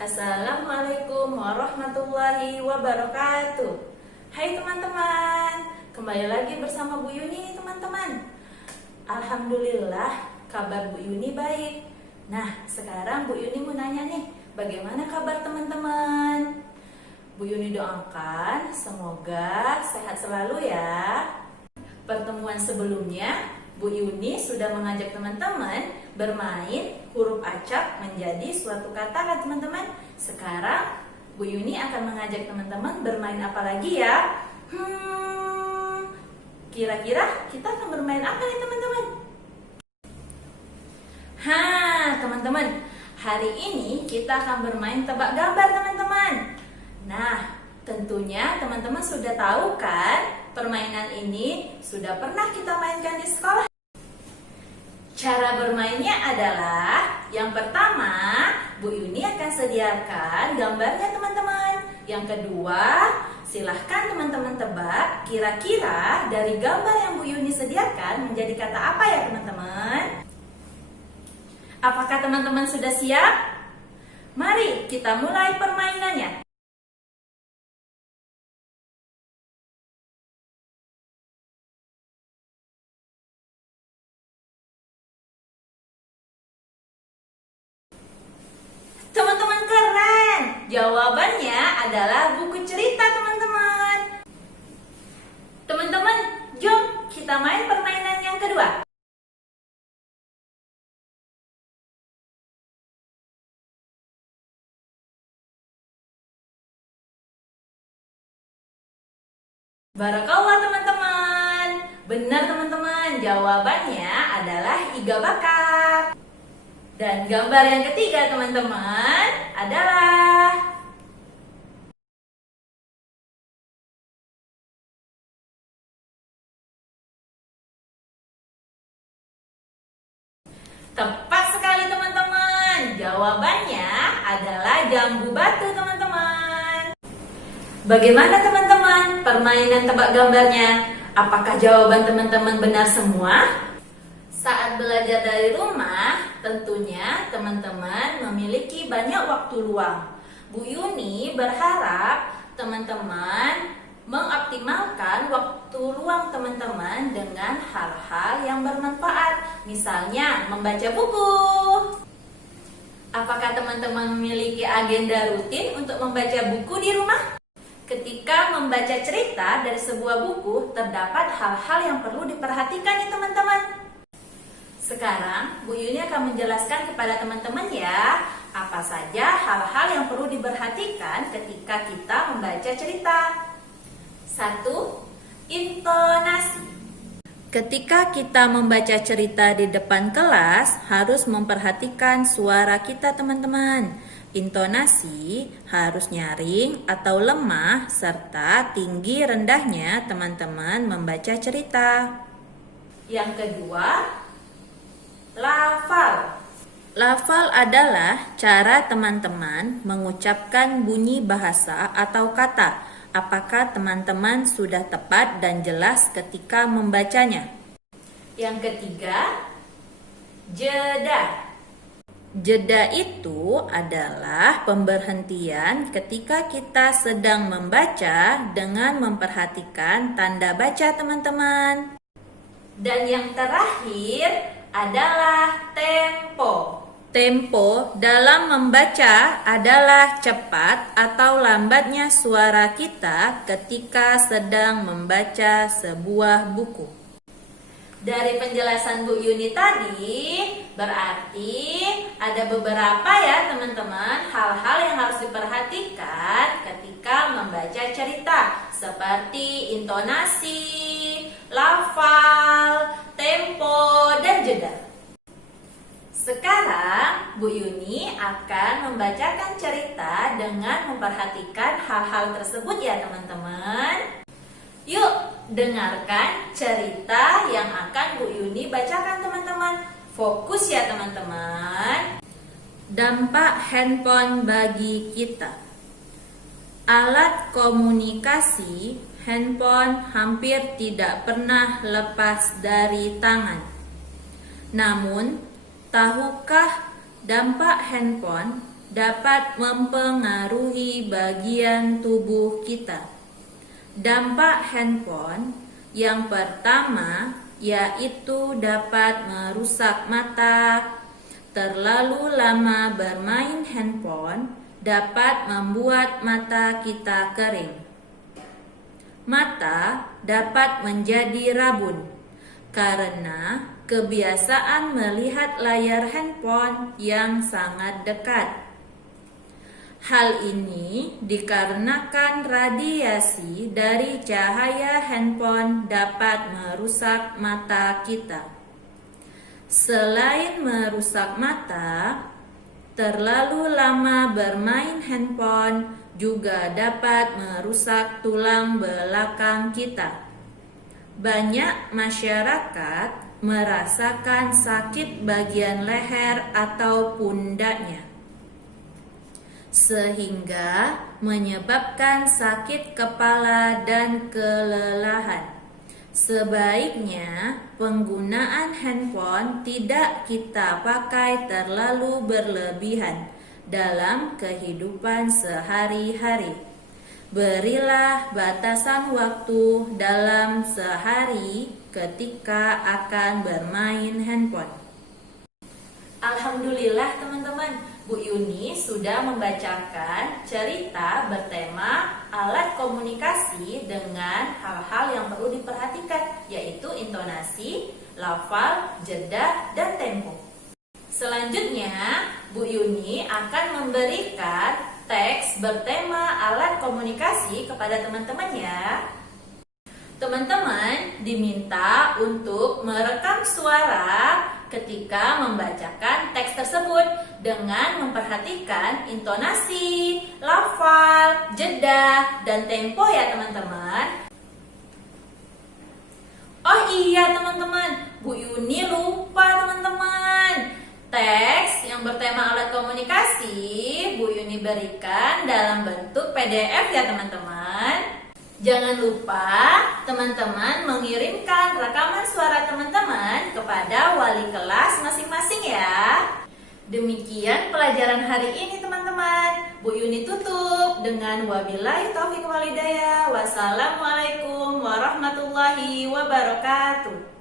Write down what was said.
Assalamualaikum warahmatullahi wabarakatuh. Hai teman-teman, kembali lagi bersama Bu Yuni nih teman-teman. Alhamdulillah kabar Bu Yuni baik. Nah sekarang Bu Yuni mau nanya nih, bagaimana kabar teman-teman? Bu Yuni doakan semoga sehat selalu ya. Pertemuan sebelumnya Bu Yuni sudah mengajak teman-teman bermain huruf acak menjadi suatu kata kan teman-teman. Sekarang Bu Yuni akan mengajak teman-teman bermain apa lagi ya? Kira-kira kita akan bermain apa nih teman-teman? Teman-teman, hari ini kita akan bermain tebak gambar teman-teman. Nah, tentunya teman-teman sudah tahu kan permainan ini sudah pernah kita mainkan di sekolah. Cara bermainnya adalah yang pertama, Bu Yuni akan sediakan gambarnya teman-teman. Yang kedua, silahkan teman-teman tebak kira-kira dari gambar yang Bu Yuni sediakan menjadi kata apa ya teman-teman? Apakah teman-teman sudah siap? Mari kita mulai permainannya. Teman-teman keren! Jawabannya adalah buku cerita teman-teman. Teman-teman, jom kita main permainan yang kedua. Barakallah teman-teman. Benar teman-teman, jawabannya adalah iga bakar. Dan gambar yang ketiga teman-teman adalah tepat sekali teman-teman. Jawabannya adalah jambu batu teman-teman. Bagaimana teman-teman permainan tebak gambarnya? Apakah jawaban teman-teman benar semua? Saat belajar dari rumah, tentunya teman-teman memiliki banyak waktu luang. Bu Yuni berharap teman-teman mengoptimalkan waktu luang teman-teman dengan hal-hal yang bermanfaat. Misalnya membaca buku. Apakah teman-teman memiliki agenda rutin untuk membaca buku di rumah? Ketika membaca cerita dari sebuah buku, terdapat hal-hal yang perlu diperhatikan nih teman-teman. Sekarang Bu Yuni akan menjelaskan kepada teman-teman ya, apa saja hal-hal yang perlu diperhatikan ketika kita membaca cerita. 1. Intonasi. Ketika kita membaca cerita di depan kelas, harus memperhatikan suara kita teman-teman. Intonasi harus nyaring atau lemah, serta tinggi rendahnya teman-teman membaca cerita. Yang kedua, lafal. Lafal adalah cara teman-teman mengucapkan bunyi bahasa atau kata. Apakah teman-teman sudah tepat dan jelas ketika membacanya? Yang ketiga, jeda. Jeda itu adalah pemberhentian ketika kita sedang membaca dengan memperhatikan tanda baca teman-teman. Dan yang terakhir adalah tempo. Tempo dalam membaca adalah cepat atau lambatnya suara kita ketika sedang membaca sebuah buku. Dari penjelasan Bu Yuni tadi, berarti ada beberapa ya teman-teman hal-hal yang harus diperhatikan ketika membaca cerita, seperti intonasi, lafal, tempo, dan jeda. Sekarang Bu Yuni akan membacakan cerita dengan memperhatikan hal-hal tersebut ya teman-teman. Yuk dengarkan cerita yang akan Bu Yuni bacakan teman-teman. Fokus ya teman-teman. Dampak handphone bagi kita. Alat komunikasi handphone hampir tidak pernah lepas dari tangan. Namun, tahukah dampak handphone dapat mempengaruhi bagian tubuh kita. Dampak handphone yang pertama yaitu dapat merusak mata. Terlalu lama bermain handphone dapat membuat mata kita kering. Mata dapat menjadi rabun karena kebiasaan melihat layar handphone yang sangat dekat. Hal ini dikarenakan radiasi dari cahaya handphone dapat merusak mata kita. Selain merusak mata, terlalu lama bermain handphone juga dapat merusak tulang belakang kita. Banyak masyarakat merasakan sakit bagian leher atau pundaknya, sehingga menyebabkan sakit kepala dan kelelahan. Sebaiknya penggunaan handphone tidak kita pakai terlalu berlebihan dalam kehidupan sehari-hari. Berilah batasan waktu dalam sehari ketika akan bermain handphone. Alhamdulillah teman-teman, Bu Yuni sudah membacakan cerita bertema alat komunikasi dengan hal-hal yang perlu diperhatikan, yaitu intonasi, lafal, jeda, dan tempo. Selanjutnya, Bu Yuni akan memberikan teks bertema alat komunikasi kepada teman-teman ya. Teman-teman diminta untuk merekam suara ketika membacakan teks tersebut dengan memperhatikan intonasi, lafal, jeda, dan tempo ya teman-teman. Oh iya teman-teman, Bu Yuni lupa teman-teman. Teks yang bertema alat komunikasi Bu Yuni berikan dalam bentuk PDF ya teman-teman. Jangan lupa teman-teman mengirimkan rekaman suara teman-teman kepada wali kelas masing-masing ya. Demikian pelajaran hari ini teman-teman. Bu Yuni tutup dengan wabillahi taufiq wal hidayah. Wassalamualaikum warahmatullahi wabarakatuh.